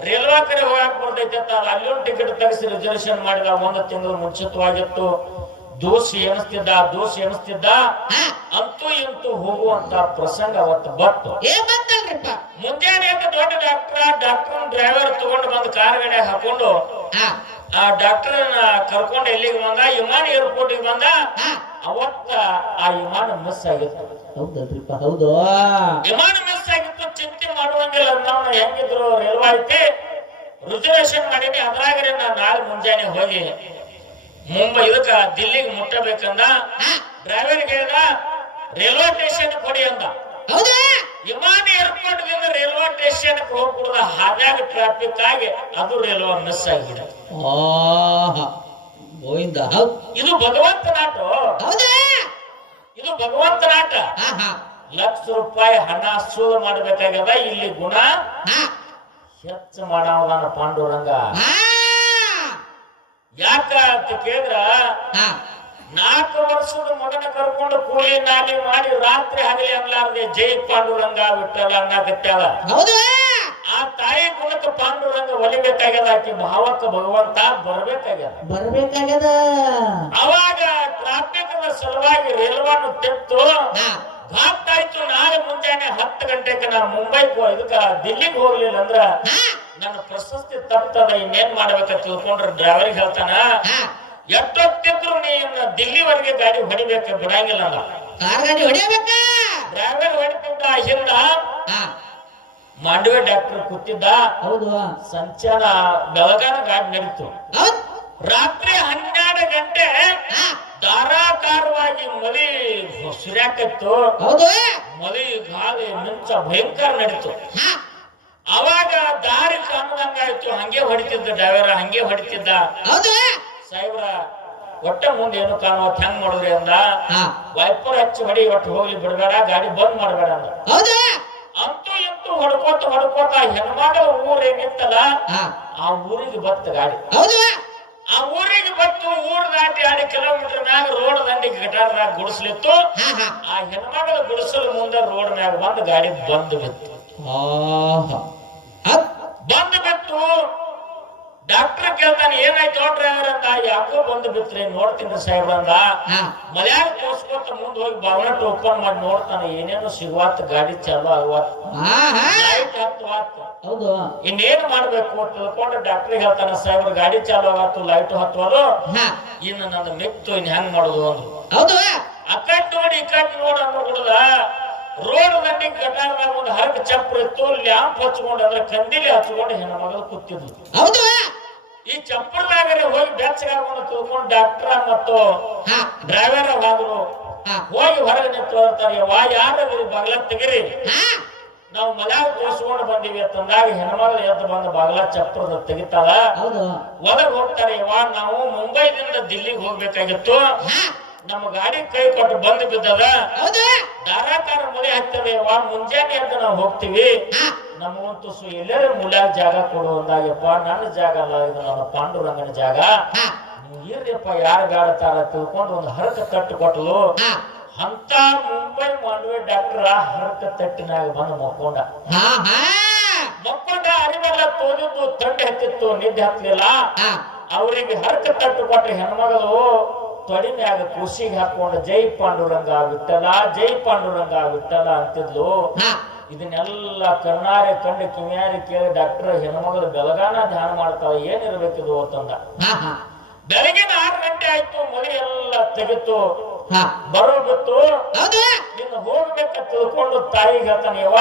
ರೈಲ್ವೆ ಕಡೆ ಹೋಗಕ್ ಬರ್ತೈತೆ ಅಂತ ಅಲ್ಲಿ ಟಿಕೆಟ್ ತರಿಸಿ ರಿಸರ್ವೇಶನ್ ಮಾಡಿದ ಒಂದು ತಿಂಗಳು ಮುಂಚಿತವಾಗಿತ್ತು ದೋಷಿ ಎಣಿಸ್ತಿದ್ದ ದೋಷಿ ಎಣಿಸ್ತಿದ್ದ. ಹಾ. ಅಂತೂ ಇಂತೂ ಹೋಗುವಂತ ಪ್ರಸಂಗ ಅವತ್ತು ಬತ್ತು ಮುಂಜಾನೆ ಅಂತ ದೊಡ್ಡ ಡಾಕ್ಟರ್ ಡಾಕ್ಟರ್ ಡ್ರೈವರ್ ತಗೊಂಡು ಬಂದು ಕಾರ್ ಗಡೆ ಹಾಕೊಂಡು ಆ ಡಾಕ್ಟರ್ ಕರ್ಕೊಂಡು ಎಲ್ಲಿಗೆ ಬಂದ? ವಿಮಾನ ಏರ್ಪೋರ್ಟ್ ಬಂದ. ಅವತ್ತ ಆ ವಿಮಾನ ಮಿಸ್ ಆಗಿತ್ತು. ಹೌದಲ್ರಿಪ್ಪ ಹೌದು. ವಿಮಾನ ಮಿಸ್ ಆಗಿತ್ತು ಚಿಂತೆ ಮಾಡುವಂಗಿಲ್ಲ ನಾವು ಹೆಂಗಿದ್ರು ರೈಲ್ವೆ ಐತಿ ರಿಸರ್ವೇಶನ್ ಮಾಡೀನಿ ಅದ್ರಾಗರೆ ನಾನು ನಾಳೆ ಮುಂಜಾನೆ ಹೋಗಿ ಮುಂಬೈ ಇದಕ್ಕ ದಿಲ್ಲಿಗೆ ಮುಟ್ಟಬೇಕಂದ. ಡ್ರೈವರ್ ಹೇಳ್ದ ರೈಲ್ವೆ ಸ್ಟೇಷನ್ ಕೊಡಿ ಅಂದ. ವಿಮಾನ ಏರ್ಪೋರ್ಟ್ ದಿಂದ ರೈಲ್ವೆ ಸ್ಟೇಷನ್ ಹೋಗ್ಬಿಡ್ದ ಹಾದ್ಯಾಗ ಟ್ರಾಫಿಕ್ ಆಗಿ ಅದು ರೈಲ್ವೆ ಮಿಸ್ ಆಗಿಬಿಡ ಇದು ಭಗವಂತನಾಟ ನಾಟ ಇದು ಭಗವಂತನಾಟ ನಾಟ ಲಕ್ಷ ರೂಪಾಯಿ ಹಣ ಸುಳ್ಳು ಮಾಡ್ಬೇಕಾಗ್ಯದ? ಇಲ್ಲಿ ಗುಣ ಹೆಚ್ಚ ಮಾಡವದಾನ ಪಾಂಡುರಂಗ ಯಾಕ ಅಂತ ಕೇಳಿದ್ರ? ನಾಲ್ಕು ವರ್ಷದ ಮಗನ ಕರ್ಕೊಂಡು ಕೂಲಿ ನಾಲಿ ಮಾಡಿ ರಾತ್ರಿ ಹಗಲಿ ಅನ್ಲಾರ್ದೆ ಜೈ ಪಾಂಡುರಂಗ ಬಿಟ್ಟಲ್ಲ ಅನ್ನಕತ್ಯಾಳ ಹೌದಾ. ಆ ತಾಯಿ ಗುಣಕ್ಕೆ ಪಾಂಡುರಂಗ ಒಲಿಬೇಕಾಗ್ಯದ? ಆಕಿ ಭಾವಕ್ಕ ಭಗವಂತ ಬರ್ಬೇಕಾಗ್ಯದ? ಬರ್ಬೇಕಾಗ್ಯದ. ಅವಾಗ ಟ್ರಾಫಿಕ್ ಸಲುವಾಗಿ ರೈಲ್ವನ್ನು ತೆತ್ತು ಹಾ ಇತ್ತು ನಾಳೆ ಮುಂಜಾನೆ ಹತ್ತು ಗಂಟೆಗೆ ನಾ ಮುಂಬೈಗೆ ಇದಕ್ಕ ದಿಲ್ಲಿಗೆ ಹೋಗ್ಲಿಲ್ಲ ಅಂದ್ರ ನನ್ನ ಪ್ರಶಸ್ತಿ ತಪ್ತದ ಇನ್ನೇನ್ ಮಾಡ್ಬೇಕ ತಿಳ್ಕೊಂಡ್ರೆ ಡ್ರೈವರ್ಗೆ ಹೇಳ್ತಾನ ಎಷ್ಟೊತ್ತಿದ್ರು ನೀನ್ ದಿಲ್ಲಿವರೆಗೆ ಗಾಡಿ ಹೊಡಿಬೇಕ ಬಿಡಂಗಿಲ್ಲ ಡ್ರೈವರ್ ಹೊಡಿತಿದ್ದ ಹಿಂದ ಮಾಂಡವೆ ಡಾಕ್ಟರ್ ಕೂತಿದ್ದ ಹೌದು. ಸಂಚಾರ ಬೆಳಗಾನ ಗಾಡಿ ನಡೀತು. ರಾತ್ರಿ ಹನ್ನೆರಡು ಗಂಟೆ ಧಾರಾಕಾರವಾಗಿ ಮಳಿ ಸುರ್ಯಾಕತ್ತು ಹೌದು. ಮಳಿ ಗಾಳಿ ಮಿಂಚ ಭಯಂಕರ ನಡೀತು. ಅವಾಗ ದಾರಿ ಕಾಮದಂಗಾಯ್ತು ಹಂಗೆ ಹೊಡಿತಿದ್ದ ಡ್ರೈವರ್ ಹಂಗೆ ಹೊಡಿತಿದ್ದ. ಹೌದು. ಸಾಹೇಬ್ರ ಒಟ್ಟ ಮುಂದೆ ಏನು ಕಾಣುವತ್ ಹೆಂಗ್ ಮಾಡಿದ್ರಿ ಅಂದ? ವೈಪರ್ ಹಚ್ಚಿ ಹೊಡಿ ಒಟ್ಟು ಹೋಗ್ಲಿ ಬಿಡಬೇಡ ಗಾಡಿ ಬಂದ್ ಮಾಡಬೇಡ ಅಂದ. ಹೌದು. ಅಂತೂ ಇಂತೂ ಹೊಡ್ಕೋತ ಹೊಡ್ಕೋತ ಹೆಣ್ಮಗಳ ಊರ್ ಏನಿತ್ತಲ್ಲ ಆ ಊರಿಗೆ ಬತ್ತ ಗಾಡಿ. ಹೌದು. ಆ ಊರಿಗೆ ಬಂತು ಊರ್ ದಾಟಿ ಎರಡು ಕಿಲೋಮೀಟರ್ ಮ್ಯಾಗ ರೋಡ್ ದಂಡಿಗೆ ಗಟಾರದಾಗ ಗುಡಿಸ್ಲಿತ್ತು. ಆ ಹೆಣ್ಮಗಳ ಗುಡಿಸಲು ಮುಂದೆ ರೋಡ್ ಮ್ಯಾಗ ಬಂದು ಗಾಡಿ ಬಂದು ಬಿತ್ತು. ಬಂದು ಬಿತ್ತು. ಡಾಕ್ಟರ್ ಕೇಳ್ತಾನೆ ಏನಾಯ್ತು ಡ್ರೈವರ್ ಅಂತ ಯಾಕೋ ಬಂದು ಬಿತ್ರಿ ನೋಡ್ತೀನಿ ಸಾಹೇಬ್ರ ಅಂದ ಮಲ್ಯಾಗ ತೋರ್ಸ್ಕೊತ ಮುಂದ್ ಹೋಗಿ ಬಾವನಟ್ ಓಪನ್ ಮಾಡಿ ನೋಡ್ತಾನೆ ಏನೇನು ಸಿಗುವತ್ ಗಾಡಿ ಚಾಲು ಹೌದು. ಇನ್ನೇನ್ ಮಾಡ್ಬೇಕು ತಿಳ್ಕೊಂಡು ಡಾಕ್ಟರ್ ಹೇಳ್ತಾನೆ ಸಾಹೇಬ್ರ ಗಾಡಿ ಚಾಲು ಆಗತ್ತು ಲೈಟ್ ಹತ್ತೋದು ಇನ್ನು ನನ್ನ ಮಿಕ್ತು ಇನ್ ಹೆಂಗ್ ಮಾಡುದು ಅಂದ್ರು. ಹೌದು. ಅಕಟ್ ನೋಡಿ ಇಕ್ಕಟ್ ನೋಡ ಅನ್ನೋಗುಡ್ದ ರೋಡ್ ದಂಡಿ ಗಟಾರದಾಗ ಒಂದು ಹರಕ ಚಪ್ರ ಇತ್ತು ಲ್ಯಾಂಪ್ ಹಚ್ಕೊಂಡು ಅದ್ರ ಕಂದಿಲಿ ಹಚ್ಕೊಂಡು ಹೆಣ್ಣು ಮಗಳು ಕೂತಿದ್ಲು ಹೌದು. ಈ ಚಪ್ಪರದಾಗರೆ ಹೋಗಿ ಬೆಚ್ಚಗಾಗೊಂಡು ತಿಳ್ಕೊಂಡು ಡಾಕ್ಟರ್ ಮತ್ತು ಡ್ರೈವರ್ ಆದ್ರು ಹೋಗಿ ಹೊರಗೆ ನಿಂತು ಹೇಳ್ತಾರೆ ವಾ ಯಾರಾದ್ರಿ ಬಾಗ್ಲ ತೆಗಿರಿ. ನಾವು ಮಲ್ಯಾಗ ತೋರಿಸ್ಕೊಂಡು ಬಂದೀವಿ ಅಂತಂದಾಗ ಹೆಣ್ಮಗಳು ಎದ್ದು ಬಂದು ಬಾಗ್ಲ ಚಪ್ಪರದ ತೆಗಿತಾಳ. ಒಳಗೆ ಹೋಗ್ತಾರೆ ವಾ ನಾವು ಮುಂಬೈದಿಂದ ದಿಲ್ಲಿಗೆ ಹೋಗ್ಬೇಕಾಗಿತ್ತು. ನಮ್ಮ ಗಾಡಿ ಕೈ ಕೊಟ್ಟು ಬಂದು ಬಿದ್ದದ? ಧಾರಾಕಾರ ಮಳೆ ಹಾಕ್ತೇವೆ ವಾ ಮುಂಜಾನೆ ಅಂತ ನಾವು ಹೋಗ್ತೀವಿ. ನಮಗಂತೂ ಸು ಎಲ್ಲರೂ ಜಾಗ ಕೊಡುವಂದಾಗಪ್ಪ ನನ್ನ ಜಾಗ ಅಲ್ಲ ಇದು ನನ್ನ ಪಾಂಡುರಂಗನ ಜಾಗ. ನೀವು ಇರ್ರಿಯಪ್ಪ ಯಾರು ಗಾಡತಾರ ತಿಳ್ಕೊಂಡು ಒಂದು ಹರಕ ತಟ್ಟು ಕೊಟ್ಟಲು ಅಂತ ಮುಂಬೈ ಮಾಡುವೆ ಡಾಕ್ಟರ್ ಹರಕ ತಟ್ಟಿನಾಗ ಬಂದು ಮಕ್ಕೊಂಡ. ಮಕ್ಕೊಂಡ ಅರಿವೆಲ್ಲ ತೋದಿದ್ದು ತಂಡ ಹತ್ತಿತ್ತು ನಿದ್ದೆ ಹತ್ತಲಿಲ್ಲ. ಅವರಿಗೆ ಹರಕ ತಟ್ಟು ಕೊಟ್ಟ ಹೆಣ್ಮಗಳು ತೊಡಿ ಮ್ಯಾಗ ಕುಸಿಗೆ ಹಾಕೊಂಡು ಜೈ ಪಾಂಡುರಂಗ ವಿಠಲ ಜೈ ಪಾಂಡುರಂಗ ವಿಠಲ ಅಂತಿದ್ಲು. ಇದನ್ನೆಲ್ಲ ಕಣ್ಣಾರೆ ಕಂಡು ಕಿವಿಯಾರಿ ಕೇಳಿ ಡಾಕ್ಟರ್ ಹೆಣ್ಮಗಳು ಬೆಳಗಾನ ಧ್ಯಾನ ಮಾಡ್ತಾಳೆ ಏನಿರ್ಬೇಕಿದು? ಅಂತಂದ ಬೆಳಗಿನ ಆರು ಗಂಟೆ ಆಯ್ತು ಮಳಿ ಎಲ್ಲ ತೆಗಿತು ಬರೋ ಬಿತ್ತು ನಿನ್ನ ಇನ್ನು ಹೋಗ್ಬೇಕ ತಿಳ್ಕೊಂಡು ತಾಯಿ ಹೇಳ್ತಾನೆ ಯವ್ವ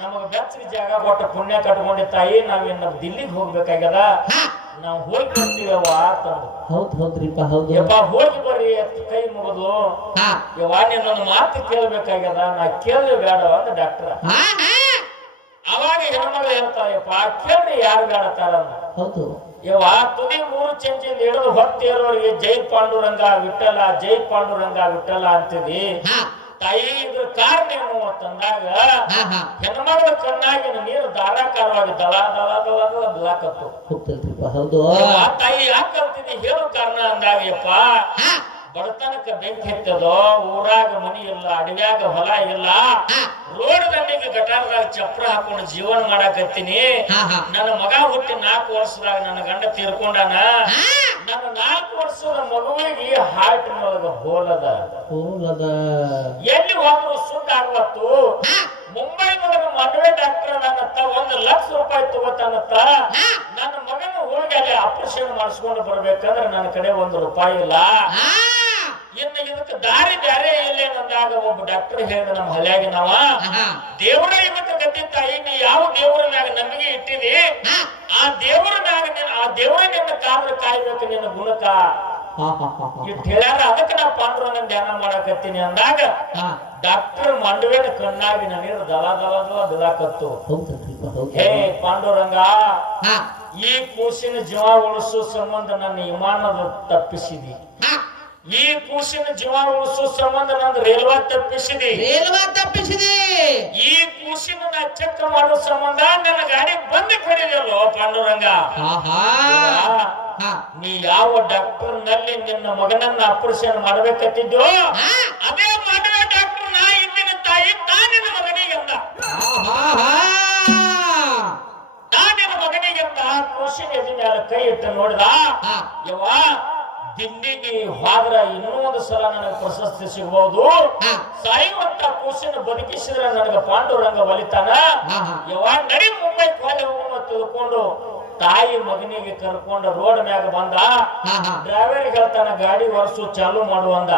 ನಮಗ ಬೆಚ್ಚಗೆ ಜಾಗ ಕೊಟ್ಟ ಪುಣ್ಯ ಕಟ್ಕೊಂಡಿ ತಾಯಿ ನಾವಿನ್ನ ದಿಲ್ಲಿಗೆ ಹೋಗ್ಬೇಕಾಗ್ಯದ? ನಾವು ಹೋಗಿ ಅಂತಂದು ಹೌದ್ ಹೌದ್ರಿಪ್ಪ ಹೌದು ಯಪ್ಪ ಹೋಗಿ ಬರ್ರಿ ಅಂತ ಕೈ ಮುಗಿದು. ಹಾ. ಯವ್ವ ನಿನ್ನೊಂದು ಮಾತು ಕೇಳ್ಬೇಕಾಗ್ಯದ? ನಾ ಕೇಳಿ ಬೇಡ ಅಂತ ಡಾಕ್ಟರ್. ಹಾ ಹಾ. ಅವಾಗ ಹೆಣ್ಮಗಳು ಹೇಳ್ತಾಯಪ್ಪ ಕೇಳ್ರಿ ಯಾರು ಬೇಡತಾರ ಹೌದು. ಯವ್ವ ತುದಿ ಮೂರು ಚಂಚಿಂದ ಹಿಡಿದು ಹೊತ್ತಿರೋರಿಗೆ ಜೈ ಪಾಂಡುರಂಗ ವಿಠಲ ಜೈ ಪಾಂಡುರಂಗ ವಿಠಲ ಅಂತಿದಿ. ತಾಯಿ ಇದ್ರ ಕಾರಣ ಏನು ಅಂತಂದಾಗ ಹೆಣ್ಮಗಳ ಕಣ್ಣಾಗಿನ ನೀರು ಧಾರಾಕಾರವಾಗಿ ದಳ ದಳ ದಳ ದಳ ಬಿಳಾಕತ್ತು ಹೌದು. ಆ ತಾಯಿ ಯಾಕೆ ಕಲ್ತಿದಿ ಹೇಳು ಕಾರಣ ಅಂದಾಗ ಯಪ್ಪ ಬಡತನಕ್ಕ ಬೆಂಕಿ ಹತ್ತದೋ ಊರಾಗ ಮನಿ ಇಲ್ಲ ಅಡವ್ಯಾಗ ಹೊಲ ಇಲ್ಲ ರೋಡ್ ದಂಡಿಗೆ ಗಟಾರದಾಗ ಚಪ್ರ ಹಾಕೊಂಡು ಜೀವನ ಮಾಡಾಕತ್ತೀನಿ. ನನ್ನ ಮಗ ಹುಟ್ಟಿ ನಾಲ್ಕು ವರ್ಷದಾಗ ನನ್ನ ಗಂಡ ತೀರ್ಕೊಂಡಾನ. ನನ್ನ ನಾಲ್ಕು ವರ್ಷದ ಮಗುವಿಗೆ ಹಾರ್ಟ್ ಹಾರ್ಟಿನೊಳಗ ಹೋಲದ. ಹೋಲದ. ಎಲ್ಲಿ ಹೋದ್ರು ಸುದ್ದ ಆಗ್ವತ್ತು ಹಾ. ಮುಂಬೈನೊಳಗ ಮದುವೆ ಡಾಕ್ಟರ್ ನನ್ನತ್ತ ಒಂದು ಲಕ್ಷ ರೂಪಾಯಿ ತಗೋತಾನತ್ತ ನನ್ನ ಮಗನ ಹೋಗಿ ಅಲ್ಲಿ ಆಪರೇಷನ್ ಮಾಡಿಸ್ಕೊಂಡು ಬರ್ಬೇಕಂದ್ರೆ ನನ್ನ ಕಡೆ ಒಂದು ರೂಪಾಯಿ ಇಲ್ಲ. ಇನ್ನು ಇದಕ್ಕೆ ದಾರಿ ಬ್ಯಾರೆ ಇಲ್ಲೇ ಅಂದಾಗ ಒಬ್ಬ ಡಾಕ್ಟರ್ ಹೇಳಿದ ನಮ್ಮ ಹಳ್ಯಾಗಿ ನಾವ. ದೇವರ ಇವತ್ತು ಗತಿ ತಾಯಿ ನೀ ಯಾವ ದೇವರ ನಮಗೆ ಇಟ್ಟಿದಿ? ಆ ದೇವರ ಮ್ಯಾಗ ನಿನ್ನ ಆ ದೇವರ ನಿನ್ನ ಕಾದ್ರ ಕಾಯ್ಬೇಕು ನಿನ್ನ ಗುಣಕ. ಇಟ್ಟು ಹೇಳ್ಯಾರ ಅದಕ್ಕೆ ನಾ ಪಾಂಡ್ರನ ಧ್ಯಾನ ಮಾಡಕತ್ತೀನಿ ಅಂದಾಗ ಡಾಕ್ಟರ್ ಮಂಡವೇನ ಕಣ್ಣಾಗಿ ನನಗೆ ದಲ ದಲ ದಲ ಬಿಡಾಕತ್ತು ಹೇ ಪಾಂಡುರಂಗ ಈ ಕೂಸಿನ ಜೀವ ಉಳಿಸೋ ಸಂಬಂಧ ನನ್ನ ವಿಮಾನದ ತಪ್ಪಿಸಿದಿ. ಈ ಕೂಸಿನ ಜೀವ ಉಳಿಸೋ ಸಂಬಂಧ ನನ್ನ ರೈಲ್ವಾ ತಪ್ಪಿಸಿದೆ. ರೇಲ್ವಾ ತಪ್ಪಿಸಿದೆ. ಈ ಕೂಸಿನ ನಾ ಚೆಕ್ ಮಾಡೋ ಸಂಬಂಧ ನನ್ನ ಗಾಡಿ ಬಂದ ಕರೀದಲ್ಲೋ ಪಾಂಡುರಂಗ. ನೀ ಯಾವ ಡಾಕ್ಟರ್ನಲ್ಲಿ ನಿನ್ನ ಮಗನನ್ನ ಆಪರೇಷನ್ ಮಾಡ್ಬೇಕತ್ತಿದ್ದೋ ಅದೇ ಮಾಡುವ ಡಾಕ್ಟರ್ ನಾ ಇಂದಿನ ತಾಯಿ ನಿನ್ನ ಮಗನಿಗೆ ಅಂದ. ಹಾ ತಾನಿನ ಮಗನಿಗೆ ಅಂತ ಕೃಷಿ ಎದಿ ಕೈ ಇಟ್ಟು ನೋಡಿದ? ಯವ್ವ ದಿಲ್ಲಿಗೆ ಹೋದ್ರ ಇನ್ನೂ ಒಂದು ಸಲ ನನಗೆ ಪ್ರಶಸ್ತಿ ಸಿಗಬಹುದು ಸಾಯಿ ಸಾಯುವಂತ ಕೂಸಿನ ಬದುಕಿಸಿದ್ರೆ ನನಗೆ ಪಾಂಡುರಂಗ ಬಲಿತಾನ. ಯಾವಾಗ ನಡಿ ಮುಂಬೈ ಕಾಲಿ ಹೋಗೋಣ ತಿಳ್ಕೊಂಡು ತಾಯಿ ಮಗನಿಗೆ ಕರ್ಕೊಂಡು ರೋಡ್ ಮ್ಯಾಗ ಬಂದ. ಡ್ರೈವರ್ ಹೇಳ್ತಾನ ಗಾಡಿ ವರ್ಷು ಚಾಲು ಮಾಡುವಂದ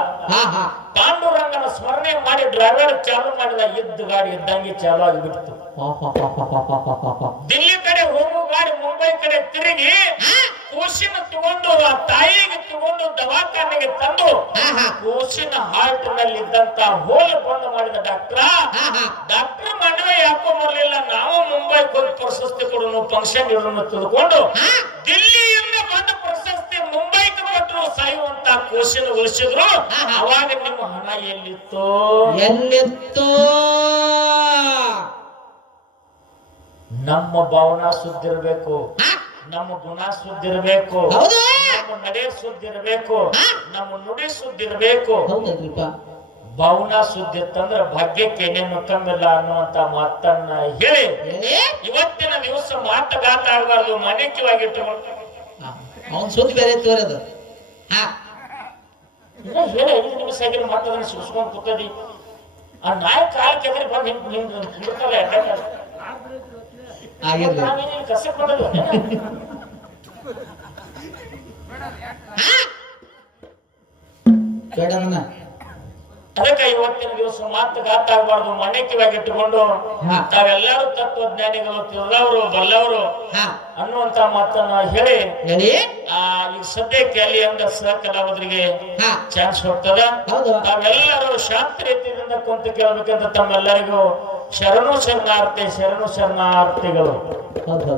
ಪಾಂಡುರಂಗನ ಸ್ಮರಣೆ ಮಾಡಿ ಡ್ರೈವರ್ ಚಾಲು ಮಾಡಿದ ಇದ್ದ ಗಾಡಿ ಇದ್ದಂಗೆ ಚಾಲು ಆಗಿಬಿಡ್ತು. ದಿಲ್ಲಿ ಕಡೆ ಹೋಗೋ ಗಾಡಿ ಮುಂಬೈ ಕಡೆ ತಿರುಗಿ. ಕೂಸಿನ ತಗೊಂಡು ಆ ತಾಯಿಗೆ ತಗೊಂಡು ದವಾಖಾನೆಗೆ ತಂದು. ಕೂಸಿನ ಹಾರ್ಟ್ನಲ್ಲಿ ಇದ್ದಂತ ಹೋಲ್ ಬಂದ್ ಮಾಡಿದ ಡಾಕ್ಟ್ರ. ಡಾಕ್ಟರ್ ಮನವಿ ಯಾಕೋ ಬರಲಿಲ್ಲ ನಾವು ಮುಂಬೈ ಹೋಗಿ ಪ್ರಶಸ್ತಿ ಕೊಡೋಣ ಫಂಕ್ಷನ್ ಇರೋನು ತಿಳ್ಕೊಂಡು ದಿಲ್ಲಿಯಿಂದ ಬಂದ ಪ್ರಶಸ್ತಿ ಮುಂಬೈಗೆ ಕೊಟ್ಟರು ಸಾಯುವಂತ ಕೂಸಿನ ಉಳಿಸಿದ್ರು. ಅವಾಗ ನಿಮ್ಮ ಹಣ ಎಲ್ಲಿತ್ತು ಎಲ್ಲಿತ್ತು ನಮ್ಮ ಭಾವನಾ ಸುದ್ದಿರ್ಬೇಕು? ನಮ್ಮ ಗುಣ ಸುದ್ದಿರ್ಬೇಕು. ನಮ್ಮ ನಡೆ ಸುದ್ದಿರ್ಬೇಕು? ನಮ್ಮ ನುಡಿ ಸುದ್ದಿರ್ಬೇಕು. ಭವನ ಇತ್ತಂದ್ರೆ ಭಾಗ್ಯಕ್ಕೆ ಏನೇನು ಕಮ್ಮಿಲ್ಲ ಅನ್ನುವಂತ ಮಾತನ್ನ ಹೇಳಿ. ಇವತ್ತಿನ ದಿವಸ ಮಾತುಗಾತ ಆಗಬಾರ್ದು ಮನೆಕ್ಯವಾಗಿಟ್ಟುಕೊಂಡು ಅವನ್ ಸುದ್ದಿ ಬೇರೆ ತೋರದು ಹಾ. ಇನ್ನ ಹೇಳಿ ಐದು ನಿಮಿಷ ಆಗಿಲ್ಲ ಮತ್ತೆ ಅದನ್ನ ಕೂತದಿ. ಆ ನಾಯಿ ಕಾಲ್ ಕೆದರಿ ಬಂದು ಹಿಂಗ್ ಹಿಂಗ್ ಆಗಿರ್ಲಿ. ಬೇಡದನ್ನ ಅದಕ್ಕೆ ಇವತ್ತಿನ ದಿವಸ ಮಾತು ಗಾತಾಗಬಾರ್ದು ಮನೆಕ್ಯವಾಗಿಟ್ಟುಕೊಂಡು ಹಾ. ತಾವೆಲ್ಲರೂ ತತ್ವಜ್ಞಾನಿಗಳು ತಿಳಿದವರು ಬಲ್ಲವರು ಅನ್ನುವಂತ ಮಾತನ್ನ ಹೇಳಿ ಆ ಈಗ ಸದ್ಯಕ್ಕೆ ಅಲ್ಲಿ ಅಂದ ಸಹ ಕಲಾವಿದರಿಗೆ ಚಾನ್ಸ್ ಹೋಗ್ತದ. ತಾವೆಲ್ಲರೂ ಶಾಂತ ರೀತಿಯಿಂದ ಕುಂತು ಕೇಳಬೇಕಂತ ತಮ್ಮೆಲ್ಲರಿಗೂ ಶರಣು ಶರಣಾರ್ಥಿ ಶರಣು ಶರಣಾರ್ಥಿಗಳು. ಹೌದು